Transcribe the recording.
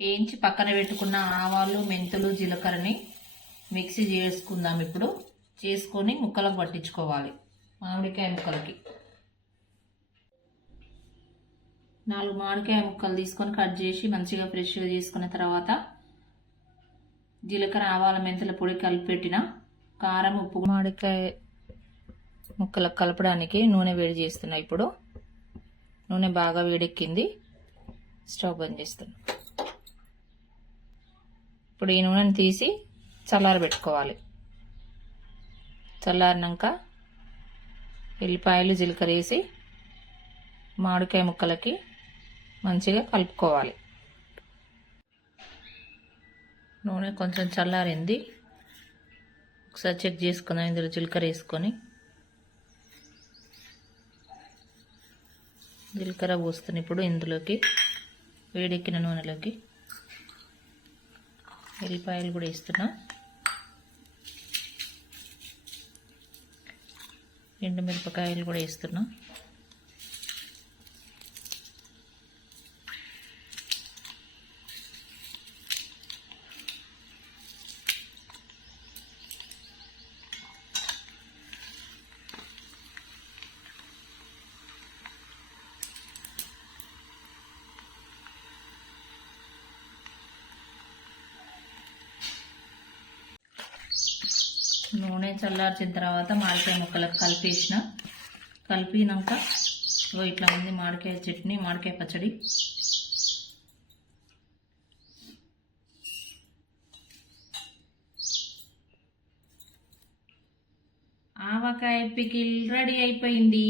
వేయించి పక్కన పెట్టుకున్న ఆవాలు, మెంతులు, జీలకర్రని మిక్సీ చేసుకుందాం. ఇప్పుడు చేసుకొని ముక్కలకు పట్టించుకోవాలి. మామిడికాయ ముక్కలకి 4 మామిడికాయ ముక్కలు తీసుకొని కట్ చేసి మంచిగా ఫ్రెష్గా చేసుకున్న తర్వాత జీలకర్ర, ఆవాల, మెంతుల పొడి కలిపి పెట్టిన కారం, ఉప్పు, మామిడికాయ ముక్కలకు కలపడానికి నూనె వేడి చేస్తున్నా. ఇప్పుడు నూనె బాగా వేడెక్కింది. స్టవ్ బంద్ చేస్తున్నా. ఇప్పుడు ఈ నూనెని తీసి చల్లారబెట్టుకోవాలి. చల్లారినాక ఎల్లిపాయలు, జీలకర్ర వేసి మామిడికాయ ముక్కలకి మంచిగా కలుపుకోవాలి. నూనె కొంచెం చల్లారింది. ఒకసారి చెక్ చేసుకుందాం. ఇందులో జీలకర్ర వేసుకొని జీలకర్ర పోస్తున్నా. ఇప్పుడు ఇందులోకి వేడెక్కిన నూనెలోకి ఎల్లిపాయలు కూడా వేస్తున్నా. ఎండుమిరపకాయలు కూడా వేస్తున్నా. నూనె చల్లార్చిన తర్వాత మామిడికాయ ముక్కలకు కలిపినాక ఇట్లా ఉంది మామిడికాయ చట్నీ, మామిడికాయ పచ్చడి. ఆవకాయ పికిల్ రెడీ అయిపోయింది.